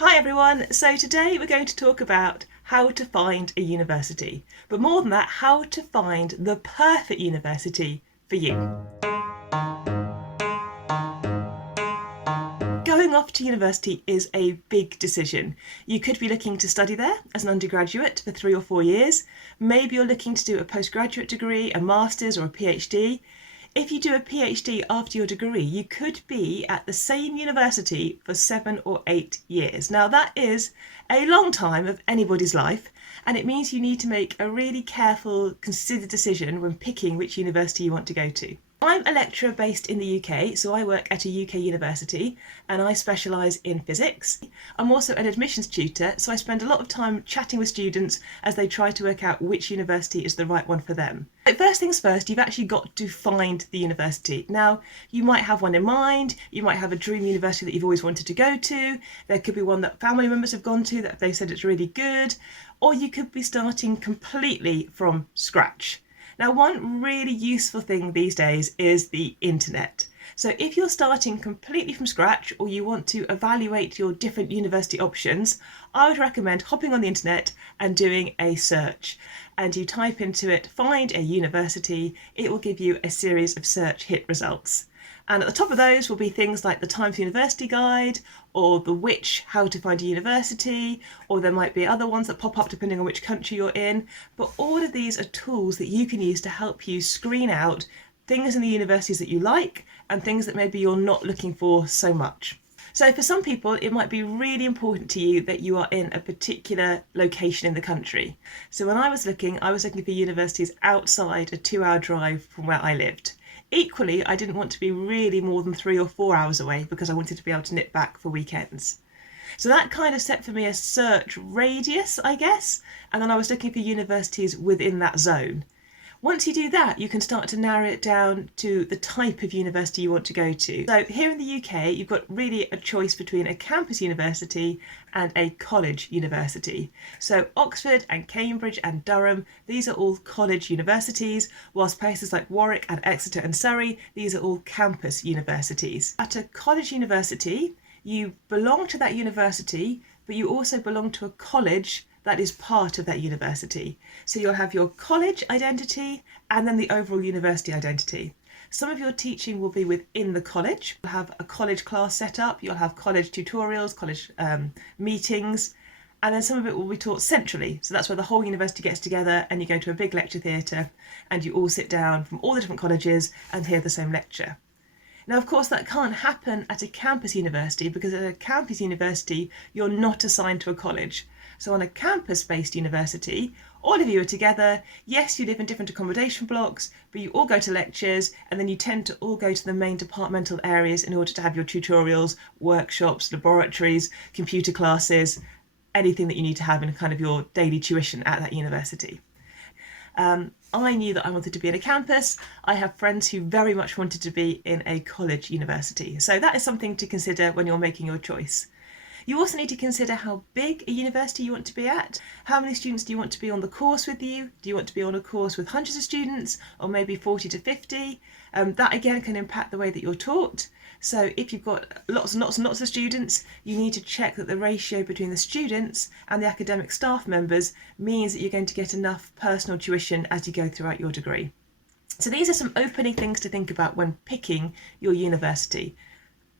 Hi everyone, so today we're going to talk about how to find a university, but more than that, how to find the perfect university for you. Going off to university is a big decision. You could be looking to study there as an undergraduate for 3 or 4 years. Maybe you're looking to do a postgraduate degree, a master's or a PhD. If you do a PhD after your degree, you could be at the same university for 7 or 8 years. Now that is a long time of anybody's life, and it means you need to make a really careful, considered decision when picking which university you want to go to. I'm a lecturer based in the UK, so I work at a UK university and I specialise in physics. I'm also an admissions tutor, so I spend a lot of time chatting with students as they try to work out which university is the right one for them. But first things first, you've actually got to find the university. Now, you might have one in mind, you might have a dream university that you've always wanted to go to, there could be one that family members have gone to that they've said it's really good, or you could be starting completely from scratch. Now, one really useful thing these days is the internet. So if you're starting completely from scratch or you want to evaluate your different university options, I would recommend hopping on the internet and doing a search. And you type into it, find a university, it will give you a series of search hit results. And at the top of those will be things like the Times University Guide or the Which How to Find a University, or there might be other ones that pop up depending on which country you're in. But all of these are tools that you can use to help you screen out things in the universities that you like and things that maybe you're not looking for so much. So for some people, it might be really important to you that you are in a particular location in the country. So when I was looking for universities outside a 2-hour drive from where I lived. Equally, I didn't want to be really more than 3 or 4 hours away because I wanted to be able to nip back for weekends. So that kind of set for me a search radius, I guess, and then I was looking for universities within that zone. Once you do that, you can start to narrow it down to the type of university you want to go to. So here in the UK, you've got really a choice between a campus university and a college university. So Oxford and Cambridge and Durham, these are all college universities, whilst places like Warwick and Exeter and Surrey, these are all campus universities. At a college university, you belong to that university, but you also belong to a college that is part of that university. So you'll have your college identity and then the overall university identity. Some of your teaching will be within the college. You'll have a college class set up, you'll have college tutorials, college meetings, and then some of it will be taught centrally. So that's where the whole university gets together and you go to a big lecture theatre and you all sit down from all the different colleges and hear the same lecture. Now, of course, that can't happen at a campus university because at a campus university, you're not assigned to a college. So on a campus-based university, all of you are together. Yes, you live in different accommodation blocks, but you all go to lectures and then you tend to all go to the main departmental areas in order to have your tutorials, workshops, laboratories, computer classes, anything that you need to have in kind of your daily tuition at that university. I knew that I wanted to be in a campus. I have friends who very much wanted to be in a college university. So that is something to consider when you're making your choice. You also need to consider how big a university you want to be at. How many students do you want to be on the course with you? Do you want to be on a course with hundreds of students or maybe 40 to 50? That again can impact the way that you're taught. So if you've got lots and lots and lots of students, you need to check that the ratio between the students and the academic staff members means that you're going to get enough personal tuition as you go throughout your degree. So these are some opening things to think about when picking your university.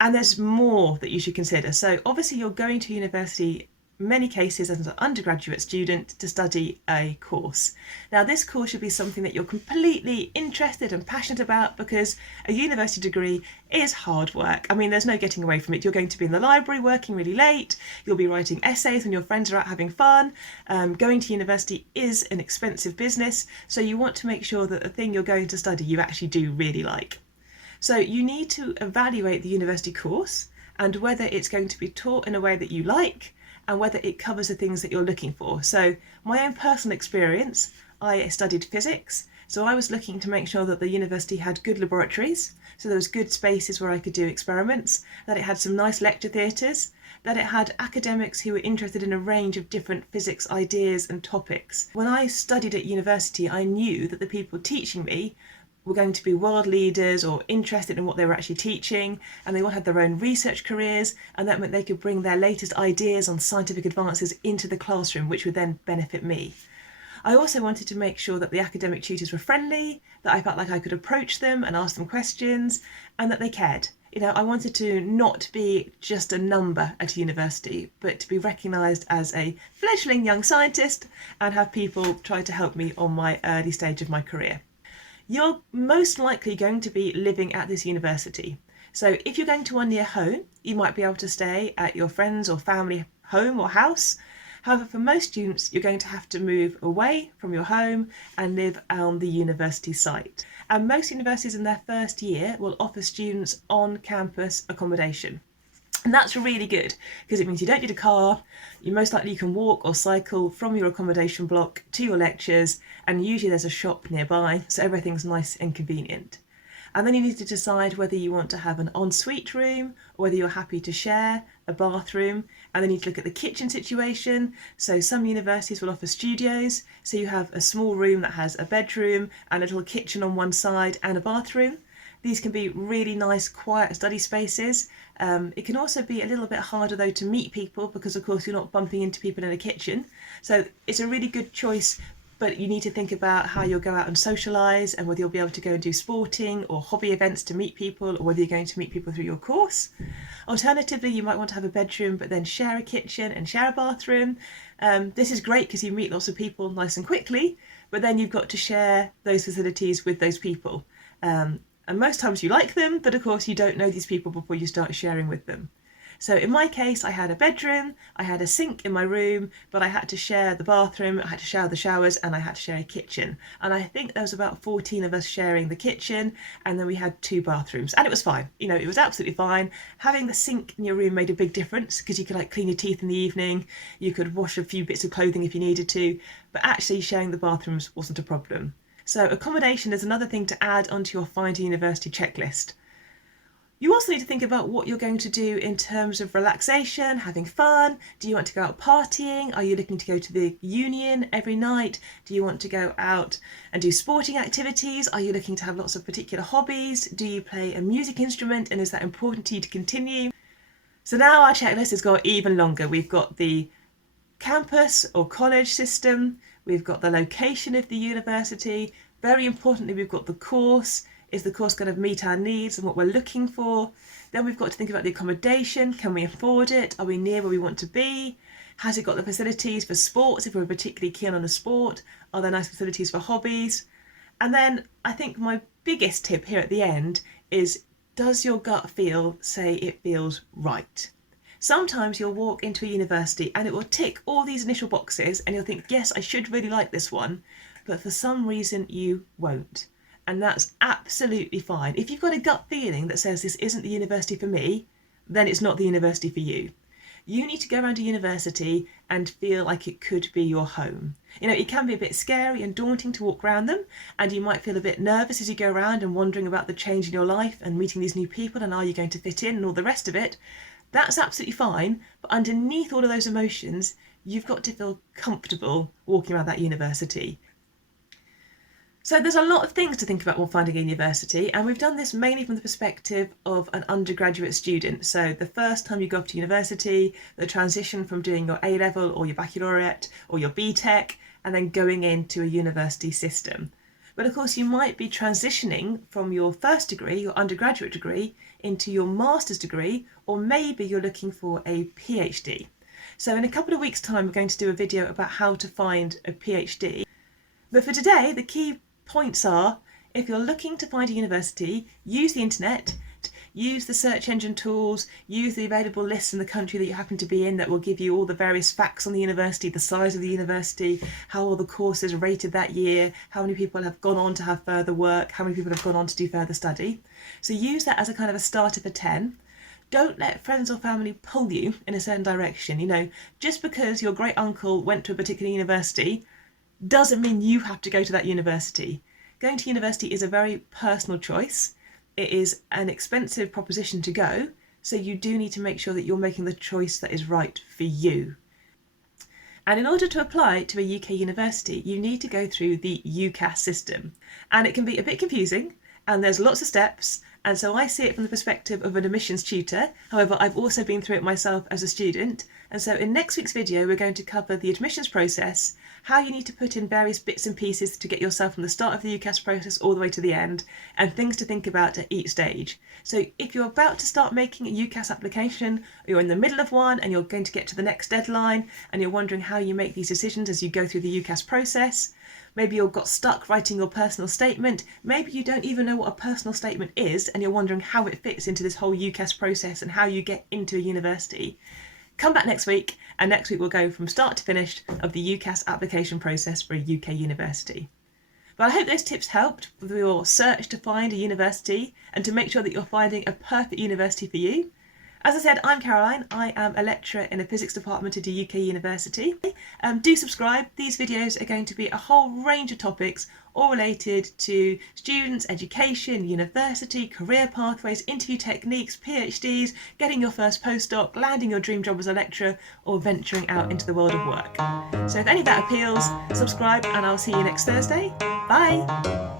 And there's more that you should consider. So obviously you're going to university many cases as an undergraduate student to study a course. Now this course should be something that you're completely interested and passionate about because a university degree is hard work. I mean, there's no getting away from it. You're going to be in the library working really late, you'll be writing essays when your friends are out having fun. Going to university is an expensive business, so you want to make sure that the thing you're going to study you actually do really like. So you need to evaluate the university course and whether it's going to be taught in a way that you like and whether it covers the things that you're looking for. So my own personal experience, I studied physics, so I was looking to make sure that the university had good laboratories, so there was good spaces where I could do experiments, that it had some nice lecture theatres, that it had academics who were interested in a range of different physics ideas and topics. When I studied at university, I knew that the people teaching me were going to be world leaders or interested in what they were actually teaching, and they all had their own research careers, and that meant they could bring their latest ideas on scientific advances into the classroom, which would then benefit me. I also wanted to make sure that the academic tutors were friendly, that I felt like I could approach them and ask them questions, and that they cared. I wanted to not be just a number at a university, but to be recognised as a fledgling young scientist and have people try to help me on my early stage of my career. You're most likely going to be living at this university. So if you're going to one near home, you might be able to stay at your friend's or family home or house. However, for most students, you're going to have to move away from your home and live on the university site. And most universities in their first year will offer students on-campus accommodation. And that's really good because it means you don't need a car, you most likely can walk or cycle from your accommodation block to your lectures, and usually there's a shop nearby, so everything's nice and convenient. And then you need to decide whether you want to have an ensuite room or whether you're happy to share a bathroom. And then you need to look at the kitchen situation. So some universities will offer studios. So you have a small room that has a bedroom and a little kitchen on one side and a bathroom. These can be really nice, quiet study spaces. It can also be a little bit harder though to meet people because of course you're not bumping into people in a kitchen. So it's a really good choice, but you need to think about how you'll go out and socialise and whether you'll be able to go and do sporting or hobby events to meet people, or whether you're going to meet people through your course. Alternatively, you might want to have a bedroom but then share a kitchen and share a bathroom. This is great because you meet lots of people nice and quickly, but then you've got to share those facilities with those people. And most times you like them, but of course you don't know these people before you start sharing with them. So in my case, I had a bedroom, I had a sink in my room, but I had to share the bathroom, I had to share the showers, and I had to share a kitchen. And I think there was about 14 of us sharing the kitchen, and then we had 2 bathrooms. And it was fine. It was absolutely fine. Having the sink in your room made a big difference because you could clean your teeth in the evening, you could wash a few bits of clothing if you needed to, but actually sharing the bathrooms wasn't a problem. So accommodation is another thing to add onto your Find a University checklist. You also need to think about what you're going to do in terms of relaxation, having fun. Do you want to go out partying? Are you looking to go to the union every night? Do you want to go out and do sporting activities? Are you looking to have lots of particular hobbies? Do you play a music instrument and is that important to you to continue? So now our checklist has got even longer. We've got the campus or college system. We've got the location of the university. Very importantly, we've got the course. Is the course going to meet our needs and what we're looking for? Then we've got to think about the accommodation. Can we afford it? Are we near where we want to be? Has it got the facilities for sports if we're particularly keen on a sport? Are there nice facilities for hobbies? And then I think my biggest tip here at the end is, does your gut feel say it feels right? Sometimes you'll walk into a university and it will tick all these initial boxes and you'll think, yes, I should really like this one, but for some reason you won't. And that's absolutely fine. If you've got a gut feeling that says this isn't the university for me, then it's not the university for you. You need to go around a university and feel like it could be your home. It can be a bit scary and daunting to walk around them, and you might feel a bit nervous as you go around and wondering about the change in your life and meeting these new people and are you going to fit in and all the rest of it. That's absolutely fine, but underneath all of those emotions, you've got to feel comfortable walking around that university. So there's a lot of things to think about when finding a university, and we've done this mainly from the perspective of an undergraduate student. So the first time you go off to university, the transition from doing your A-level or your baccalaureate or your BTEC and then going into a university system. But of course you might be transitioning from your first degree, your undergraduate degree, into your master's degree, or maybe you're looking for a PhD. So in a couple of weeks' time we're going to do a video about how to find a PhD. But for today, the key points are, if you're looking to find a university, use the internet, use the search engine tools, use the available lists in the country that you happen to be in that will give you all the various facts on the university, the size of the university, how all the courses are rated that year, how many people have gone on to have further work, how many people have gone on to do further study. So use that as a kind of a starter for 10. Don't let friends or family pull you in a certain direction. Just because your great uncle went to a particular university doesn't mean you have to go to that university. Going to university is a very personal choice. It is an expensive proposition to go, so you do need to make sure that you're making the choice that is right for you. And in order to apply to a UK university, you need to go through the UCAS system. And it can be a bit confusing, and there's lots of steps. And so I see it from the perspective of an admissions tutor. However, I've also been through it myself as a student. And so in next week's video, we're going to cover the admissions process, how you need to put in various bits and pieces to get yourself from the start of the UCAS process all the way to the end, and things to think about at each stage. So if you're about to start making a UCAS application, or you're in the middle of one and you're going to get to the next deadline, and you're wondering how you make these decisions as you go through the UCAS process, maybe you've got stuck writing your personal statement, maybe you don't even know what a personal statement is and you're wondering how it fits into this whole UCAS process and how you get into a university. Come back next week, and next week we'll go from start to finish of the UCAS application process for a UK university. But I hope those tips helped with your search to find a university and to make sure that you're finding a perfect university for you. As I said, I'm Caroline. I am a lecturer in the physics department at a UK university. Do subscribe. These videos are going to be a whole range of topics, all related to students, education, university, career pathways, interview techniques, PhDs, getting your first postdoc, landing your dream job as a lecturer, or venturing out into the world of work. So if any of that appeals, subscribe, and I'll see you next Thursday. Bye!